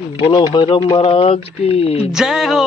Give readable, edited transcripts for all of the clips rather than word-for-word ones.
बोलो भैरव महाराज की जय हो।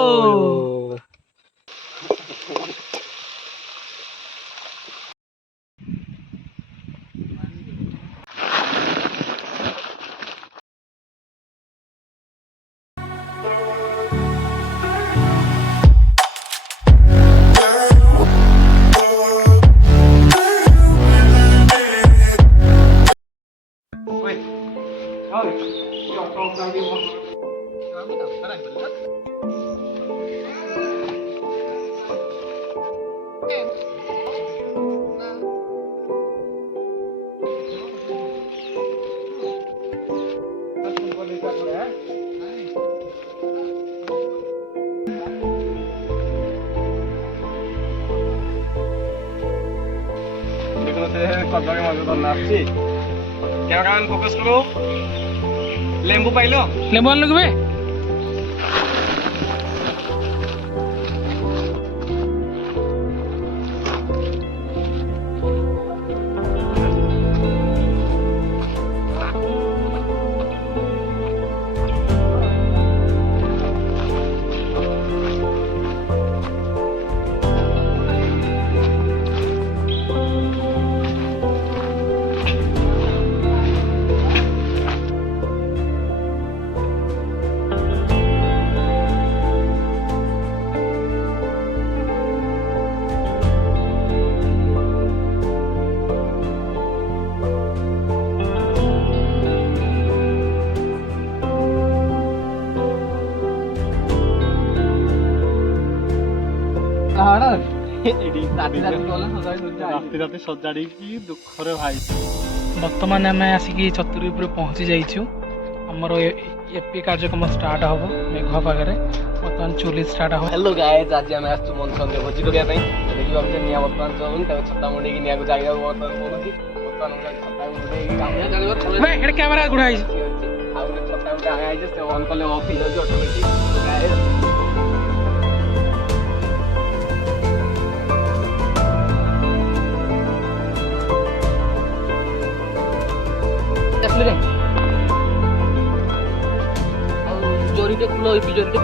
कैमरामैन फोकस करो। लेंबू पाइलो लेंबू आन लोगे ରାତି ସଜାଡ଼ିକି ଦୁଃଖରେ ଭାଇ ବର୍ତ୍ତମାନ ଆମେ ଆସିକି ଚତୁରୀ ଉପରେ ପହଞ୍ଚି ଯାଇଛୁ। ଆମର ଏପି କାର୍ଯ୍ୟକ୍ରମ ଷ୍ଟାର୍ଟ ହବ ମେଘ ପାଖରେ। ବର୍ତ୍ତମାନ ଚୁଲି ଷ୍ଟାର୍ଟ ହବ। हेलो गाइस, आज आम आसु मनसंगे भोजी करिया पई देखिबा जे निया वर्तमान चलुन त छता मुंडी की निया को जाइबा वर्तमान पहुंची वर्तमान हम छता मुंडी की काम चलिबो वे हेड कैमरा गुडा आइछ आ छता मुंडी आइ जे से ऑन करले ऑफ हो जाय ऑटोमेटिक गाइस। ଆସିଲେ ରେ ଆଉ ଜରିଟେ ଖୁଲ ଇପି ଜରିଟେ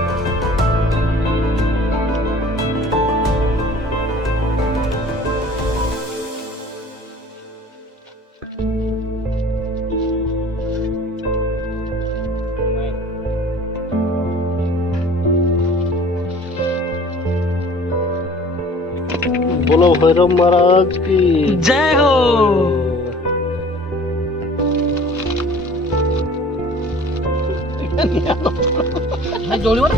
बोलो भैरव महाराज की जय हो। मैं जोड़िबो ना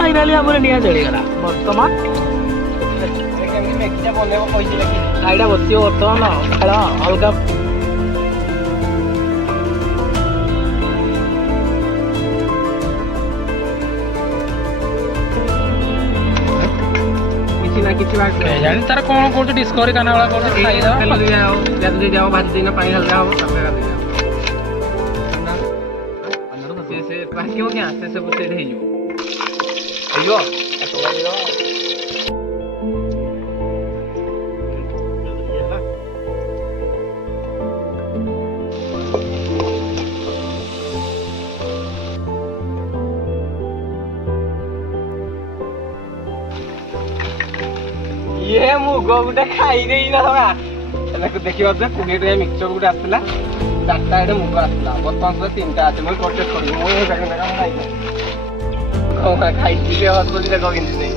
फाइनाली हमर निया जड़ी गला। वर्तमान केमि मेकिटा बनेबो कहिला कि आइडा बसियो वर्तमान खेल अलगा किछि ना किछि बात जानी तार कोन कोन डिस्कवरी काना वाला कोन खाई दा खेल दिया हो या दे जाओ भाजी देना पानी डाल जाओ तब का दे जाओ से बाकी हो क्या से सब से रह जो अयो तो ले लो ये मुग गुटे खाई देई ना होगा तने देखिबा जे 20 टका मिक्सचर गुटे आसला चारटा एडे मुग आसला वर्तमान से तीनटा আছে মই परचेस करी মই ए बैग में नहीं कोना खाई दिले और बोली देखो किंती नहीं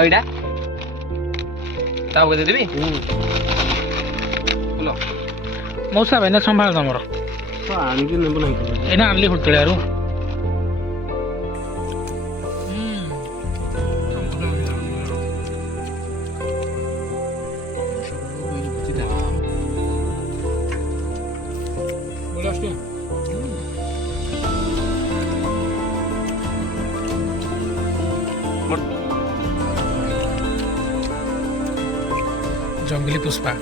ଆଉ ଏଇଟା ତା ପକେଇ ଦେଇଦେବି ଫୁଲ ମଉସା ଏଇନା ସମ୍ଭାଳ ତମର ତ ଆଣିକି ନେବୁ ନାହିଁ ଏଇନା ଆଣିଲି ହୋଟେଲରୁ ଜଙ୍ଗଲି ପୁଷ୍ପା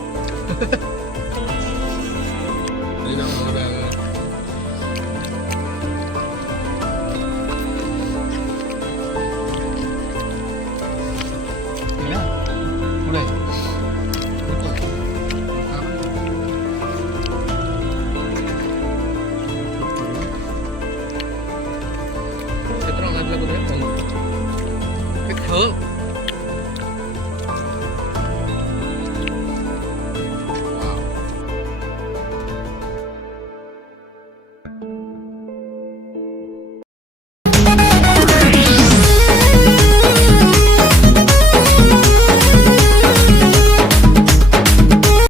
ଖେଳ